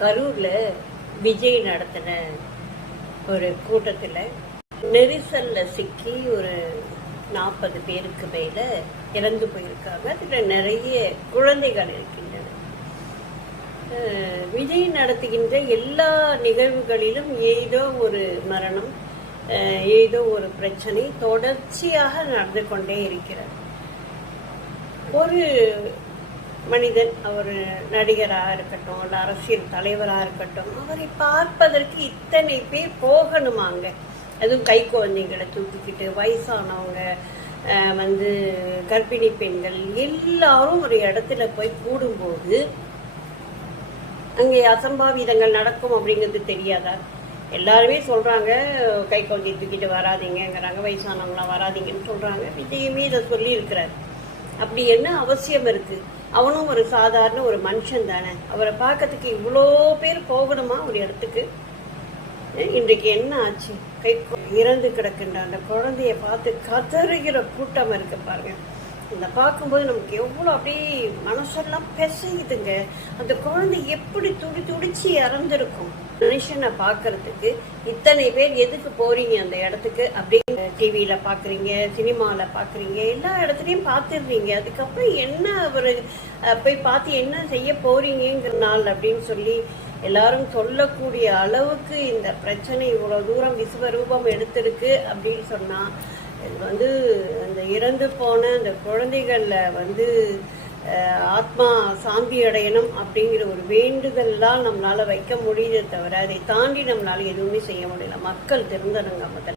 கரூர்ல விஜய் நடத்தின ஒரு கூட்டத்தில் நெரிசல்ல சிக்கி ஒரு 40 பேருக்கு மேல இறந்து போயிருக்காங்க. அதுல நிறைய குழந்தைகள் இருக்கின்றன. விஜய் நடத்துகின்ற எல்லா நிகழ்வுகளிலும் ஏதோ ஒரு மரணம், ஏதோ ஒரு பிரச்சனை தொடர்ச்சியாக நடந்து கொண்டே இருக்கிறது. ஒரு மனிதன், அவர் நடிகராக இருக்கட்டும், இல்லை அரசியல் தலைவராக இருக்கட்டும், அவரை பார்ப்பதற்கு இத்தனை பேர் போகணுமாங்க. அதுவும் கை குழந்தைங்களை தூக்கிக்கிட்டு, வயசானவங்க, கர்ப்பிணி பெண்கள் எல்லாரும் ஒரு இடத்துல போய் கூடும்போது அங்கே அசம்பாவிதங்கள் நடக்கும் அப்படிங்கிறது தெரியாதா? எல்லாருமே சொல்றாங்க, கை குழந்தையை தூக்கிட்டு வராதிங்கிறாங்க, வயசானவங்களாம் வராதிங்கன்னு சொல்றாங்க. விஜயமே இதை சொல்லி இருக்கிறார். அப்படி என்ன அவசியம் இருக்கு? அவனும் ஒரு சாதாரண ஒரு மனுஷன் தானே. அவரை பார்க்கறதுக்கு இவ்வளோ பேர் போகணுமா ஒரு இடத்துக்கு? இன்றைக்கு என்ன ஆச்சு? இறந்து கிடக்கின்ற அந்த குழந்தைய பார்த்து கதறுகிற கூட்டம் இருக்கு பாருங்க. இந்த பார்க்கும்போது நமக்கு எவ்வளோ அப்படியே மனசெல்லாம் பெசையுதுங்க. அந்த குழந்தை எப்படி துடிச்சு இறந்துருக்கும். மனுஷனை பார்க்கறதுக்கு இத்தனை பேர் எதுக்கு போறீங்க அந்த இடத்துக்கு? அப்படியே டிவியில பாக்குறீங்க, சினிமால பாக்குறீங்க, எல்லா இடத்துலயும் பாத்துடுறீங்க. அதுக்கப்புறம் என்ன அவரு போய் பார்த்து என்ன செய்ய போறீங்கிற நாள் அப்படின்னு சொல்லி எல்லாரும் சொல்லக்கூடிய அளவுக்கு இந்த பிரச்சனை இவ்வளவு தூரம் விஸ்வரூபம் எடுத்திருக்கு அப்படின்னு சொன்னா, இது அந்த இறந்து போன அந்த குழந்தைகள்ல ஆத்மா சாந்தி அடையணும் அப்படிங்கிற ஒரு வேண்டுதல்லாம் நம்மளால வைக்க முடியுதே தவிர, அதை தாண்டி நம்மளால எதுவுமே செய்ய முடியல. மக்கள் திருந்தணுங்க முதல்ல.